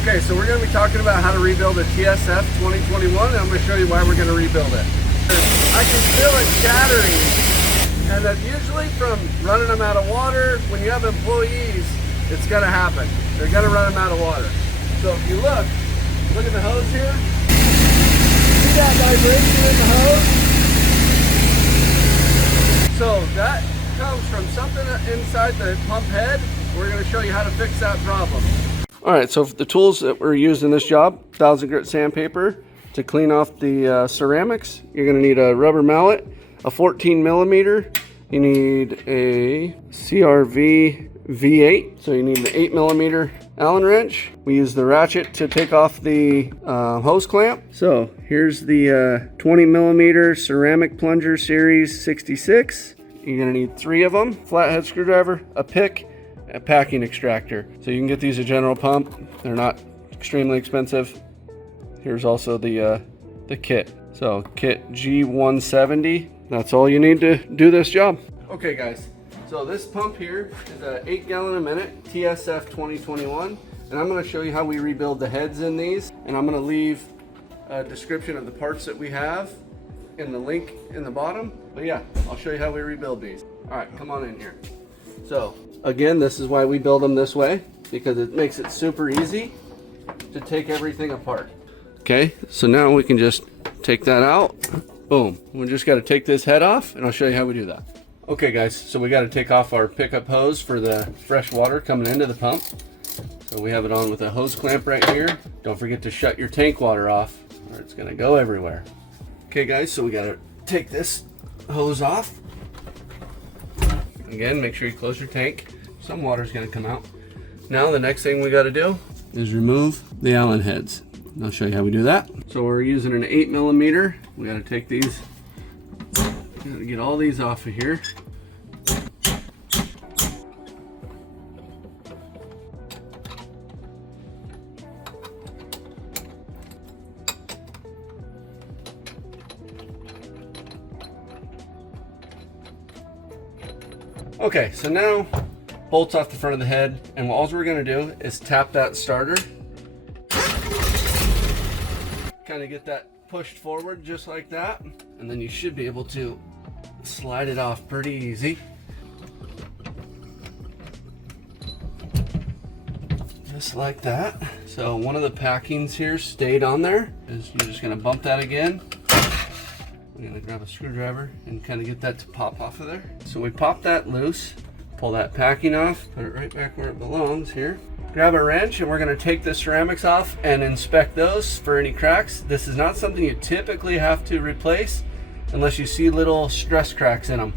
Okay, so we're going to be talking about how to rebuild a TSF2021, and I'm going to show you why we're going to rebuild it. I can feel it shattering, and that usually from running them out of water, when you have employees, it's going to happen. They're going to run them out of water. So if you look at the hose here. See that vibration in the hose? So that comes from something inside the pump head. We're going to show you how to fix that problem. All right, so the tools that were used in this job: 1000 grit sandpaper to clean off the ceramics. You're going to need a rubber mallet, a 14 millimeter. You need a CRV V8, so you need an 8 millimeter Allen wrench. We use the ratchet to take off the hose clamp. So here's the 20 millimeter ceramic plunger series 66. You're going to need 3 of them: flathead screwdriver, a pick, a packing extractor. So you can get these at General Pump. They're not extremely expensive. Here's also the kit. So kit G170. That's all you need to do this job. Okay guys, so this pump here is a 8 gallon a minute TSF2021, and I'm going to show you how we rebuild the heads in these, and I'm going to leave a description of the parts that we have in the link in the bottom. But yeah, I'll show you how we rebuild these. All right, come on in here. So again, this is why we build them this way, because it makes it super easy to take everything apart. Okay, so now we can just take that out. Boom. We just got to take this head off, and I'll show you how we do that. Okay guys, so we got to take off our pickup hose for the fresh water coming into the pump. So we have it on with a hose clamp right here. Don't forget to shut your tank water off, or it's going to go everywhere. Okay guys, so we got to take this hose off. Again, make sure you close your tank. Some water is going to come out. Now the next thing we got to do is remove the Allen heads. I'll show you how we do that. So we're using an 8 millimeter. We got to take these, got to get all these off of here. Okay, so now bolts off the front of the head, and all we're going to do is tap that starter. Kind of get that pushed forward just like that, and then you should be able to slide it off pretty easy. Just like that. So one of the packings here stayed on there. You're just going to bump that again. I'm going to grab a screwdriver and kind of get that to pop off of there. So we pop that loose, pull that packing off, put it right back where it belongs here. Grab a wrench, and we're going to take the ceramics off and inspect those for any cracks. This is not something you typically have to replace unless you see little stress cracks in them,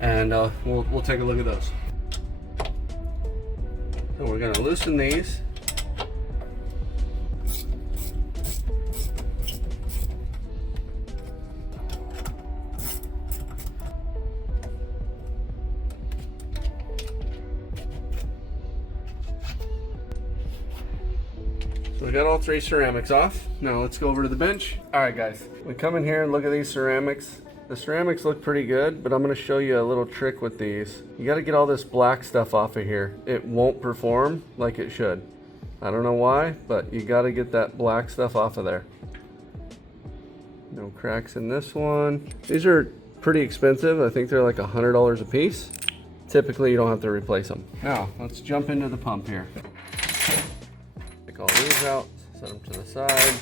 and we'll take a look at those. So we're going to loosen these. So we got all 3 ceramics off. Now let's go over to the bench. All right guys, we come in here and look at these ceramics. The ceramics look pretty good, but I'm going to show you a little trick with these. You got to get all this black stuff off of here. It won't perform like it should. I don't know why, but you got to get that black stuff off of there. No cracks in this one. These are pretty expensive. I think they're like $100 a piece. Typically you don't have to replace them. Now let's jump into the pump here. Take all these out, set them to the side.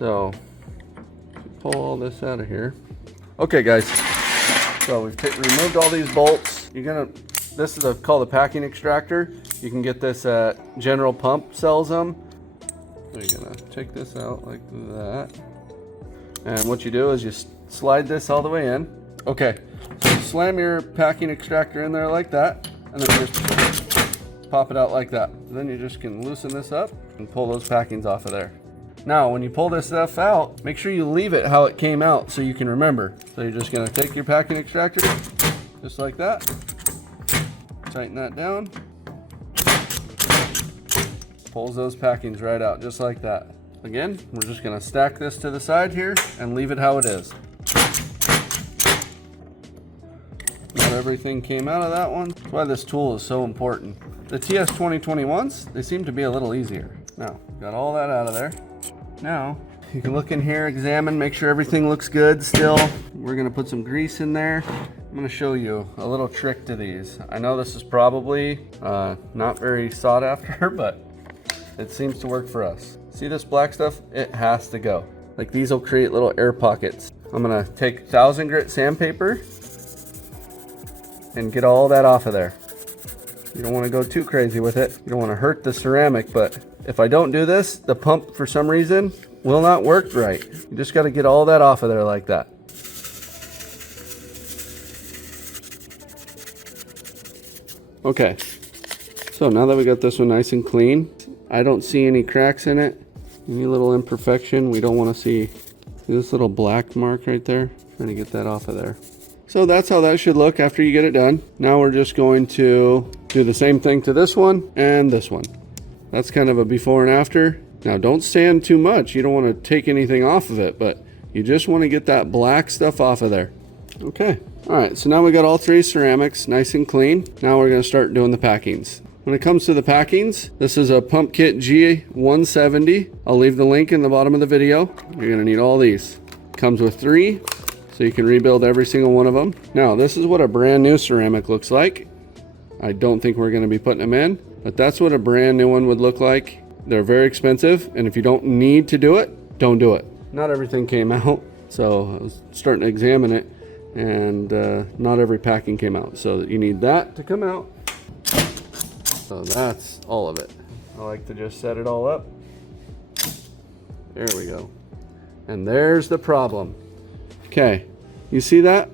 So pull all this out of here. Okay guys, so we've removed all these bolts. This is called a packing extractor. You can get this at General Pump sells them. So you're gonna take this out like that. And what you do is you slide this all the way in. Okay, so you slam your packing extractor in there like that, and then just pop it out like that. Then you just can loosen this up and pull those packings off of there. Now when you pull this stuff out, make sure you leave it how it came out so you can remember. So you're just going to take your packing extractor just like that, tighten that down, pulls those packings right out just like that. Again, we're just going to stack this to the side here and leave it how it is. Now everything came out of that one. That's why this tool is so important. The TS2021s, they seem to be a little easier. Now, got all that out of there. Now, you can look in here, examine, make sure everything looks good still. We're gonna put some grease in there. I'm gonna show you a little trick to these. I know this is probably not very sought after, but it seems to work for us. See this black stuff? It has to go. Like these will create little air pockets. I'm gonna take 1000 grit sandpaper and get all that off of there. You don't wanna go too crazy with it. You don't wanna hurt the ceramic, but if I don't do this, the pump for some reason will not work right. You just gotta get all that off of there like that. Okay, so now that we got this one nice and clean, I don't see any cracks in it, any little imperfection. We don't want to see this little black mark right there. Trying to get that off of there. So that's how that should look after you get it done. Now we're just going to do the same thing to this one and this one. That's kind of a before and after. Now don't sand too much. You don't want to take anything off of it, but you just want to get that black stuff off of there. Okay. All right, so now we got all three ceramics nice and clean. Now we're gonna start doing the packings. When it comes to the packings, this is a pump kit G170. I'll leave the link in the bottom of the video. You're gonna need all these. Comes with 3, so you can rebuild every single one of them. Now, this is what a brand new ceramic looks like. I don't think we're gonna be putting them in, but that's what a brand new one would look like. They're very expensive, and if you don't need to do it, don't do it. Not everything came out, so I was starting to examine it. And not every packing came out, so you need that to come out. So that's all of it. I like to just set it all up. There we go. And there's the problem. Okay, you see that?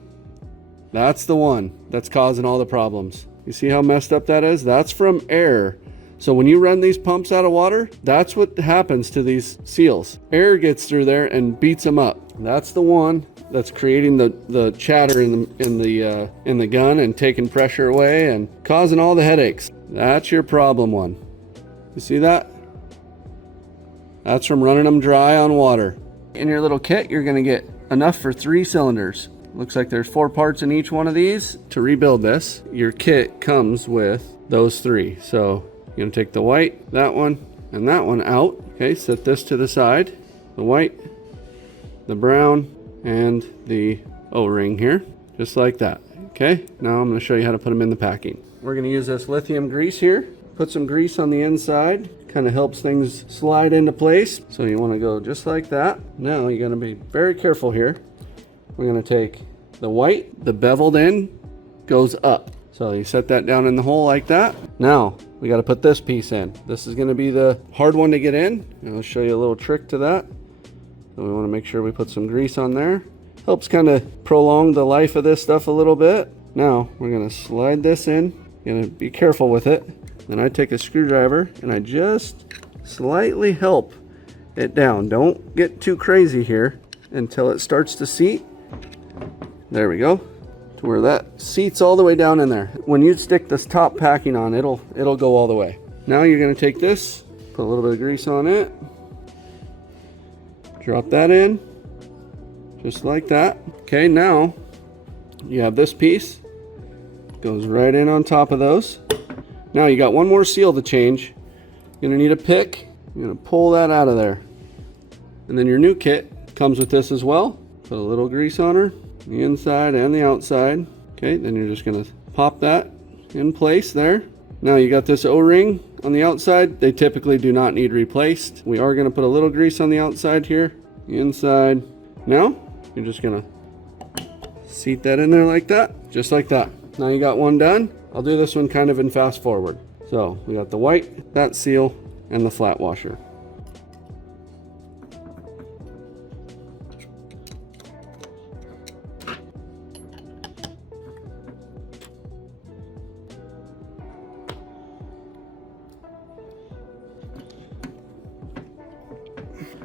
That's the one that's causing all the problems. You see how messed up that is? That's from air. So when you run these pumps out of water, that's what happens to these seals. Air gets through there and beats them up. That's the one that's creating the chatter in the gun and taking pressure away and causing all the headaches. That's your problem one. You see that? That's from running them dry on water. In your little kit, you're gonna get enough for 3 cylinders. Looks like there's 4 parts in each one of these. To rebuild this, your kit comes with those 3. So you're gonna take the white, that one, and that one out. Okay, set this to the side. The white, the brown, and the O-ring here, just like that. Okay, now I'm going to show you how to put them in the packing. We're going to use this lithium grease here. Put some grease on the inside, kind of helps things slide into place. So you want to go just like that. Now you're going to be very careful here. We're going to take the white, the beveled end goes up. So you set that down in the hole like that. Now we got to put this piece in. This is going to be the hard one to get in. And I'll show you a little trick to that. So we want to make sure we put some grease on there. Helps kind of prolong the life of this stuff a little bit. Now we're going to slide this in. Going to be careful with it. Then I take a screwdriver and I just slightly help it down. Don't get too crazy here until it starts to seat. There we go. To where that seats all the way down in there. When you stick this top packing on, it'll go all the way. Now you're going to take this, put a little bit of grease on it. Drop that in, just like that. Okay, now you have this piece, goes right in on top of those. Now you got one more seal to change. You're gonna need a pick. You're gonna pull that out of there. And then your new kit comes with this as well. Put a little grease on her, the inside and the outside. Okay, then you're just gonna pop that in place there. Now you got this O-ring on the outside. They typically do not need replaced. We are gonna put a little grease on the outside here, the inside. Now, you're just gonna seat that in there like that, just like that. Now you got one done. I'll do this one kind of in fast forward. So we got the white, that seal, and the flat washer.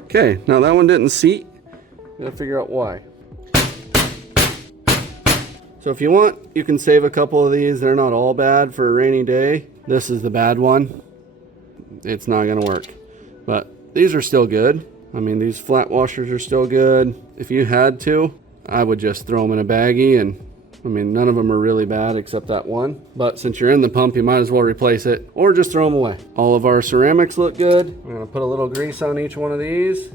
Okay, now that one didn't seat. Gotta figure out why. So if you want, you can save a couple of these. They're not all bad for a rainy day. This is the bad one. It's not gonna work. But these are still good. I mean, these flat washers are still good. If you had to, I would just throw them in a baggie and I mean, none of them are really bad except that one. But since you're in the pump, you might as well replace it or just throw them away. All of our ceramics look good. I'm gonna put a little grease on each one of these.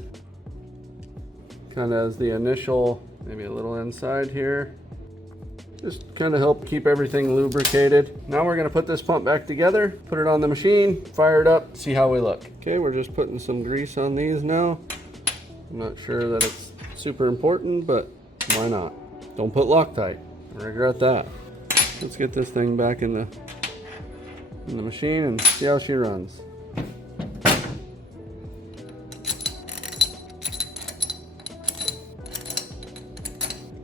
Kind of as the initial, maybe a little inside here. Just kind of help keep everything lubricated. Now we're gonna put this pump back together, put it on the machine, fire it up, see how we look. Okay, we're just putting some grease on these now. I'm not sure that it's super important, but why not? Don't put Loctite, I regret that. Let's get this thing back in the machine and see how she runs.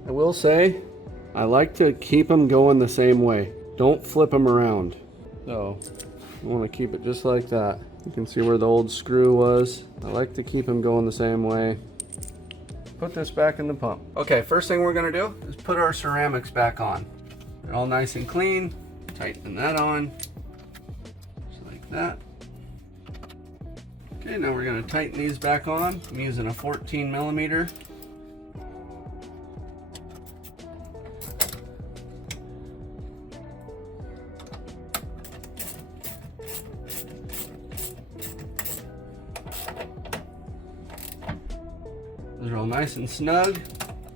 I will say, I like to keep them going the same way. Don't flip them around. So, I want to keep it just like that. You can see where the old screw was. I like to keep them going the same way. Put this back in the pump. Okay, first thing we're gonna do is put our ceramics back on. They're all nice and clean. Tighten that on, just like that. Okay, now we're gonna tighten these back on. I'm using a 14 millimeter. Those are all nice and snug.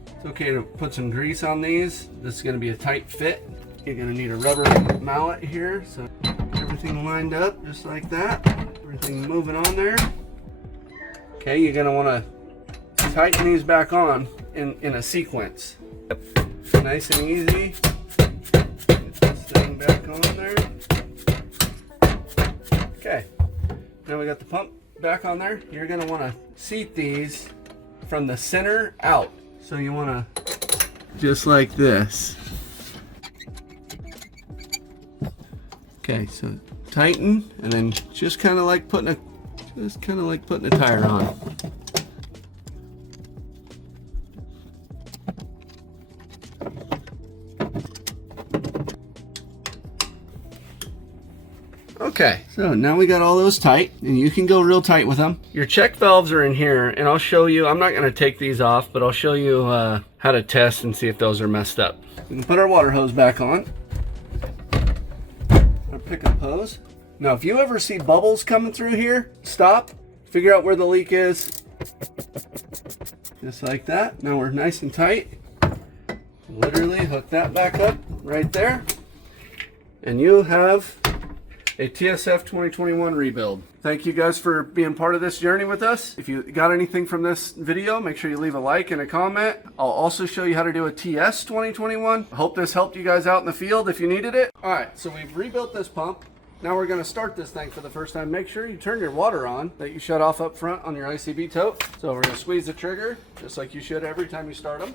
It's okay to put some grease on these. This is going to be a tight fit. You're going to need a rubber mallet here. So everything lined up just like that. Everything moving on there. Okay, you're going to want to tighten these back on in a sequence. Nice and easy. Get this thing back on there. Okay, now we got the pump back on there. You're going to want to seat these from the center out. So you want to just like this. Okay, so tighten and then just kind of like putting a tire on. Okay, so now we got all those tight, and you can go real tight with them. Your check valves are in here, and I'll show you, I'm not gonna take these off, but I'll show you how to test and see if those are messed up. We can put our water hose back on. Our pickup hose. Now, if you ever see bubbles coming through here, stop, figure out where the leak is. Just like that. Now we're nice and tight. Literally hook that back up right there. And you have a TSF2021 rebuild. Thank you guys for being part of this journey with us. If you got anything from this video, make sure you leave a like and a comment. I'll also show you how to do a TS2021. I hope this helped you guys out in the field if you needed it. All right, so we've rebuilt this pump. Now we're gonna start this thing for the first time. Make sure you turn your water on that you shut off up front on your ICB tote. So we're gonna squeeze the trigger, just like you should every time you start them.